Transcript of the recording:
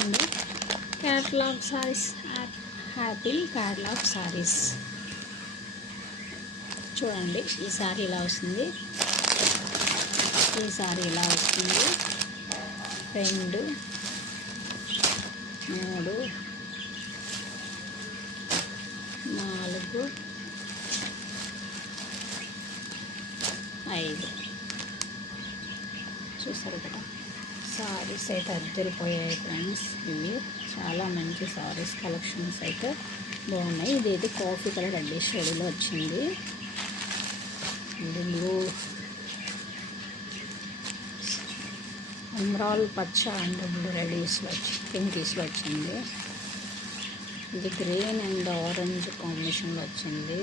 And catalogue saris, happy catalogue saris. చూడండి ఈ sorry ఇలా వస్తుంది, ఈ సారీ ఇలా వస్తుంది. 2 3 4 5 చూసారు కదా. సారీస్ అయితే అద్దరిపోయాయి ఫ్రెండ్స్. ఇవి చాలా మంచి సారీస్ కలెక్షన్స్ అయితే బాగున్నాయి. ఇదైతే కాఫీ కలర్ రెడ్డిష్ షేడ్లో వచ్చింది. ఇది బ్లూ, ఎమరాల్డ్ పచ్చ అండ్ బ్లూ రెడ్డిష్లో పింకీస్లో వచ్చింది. ఇది గ్రీన్ అండ్ ఆరెంజ్ కాంబినేషన్లో వచ్చింది.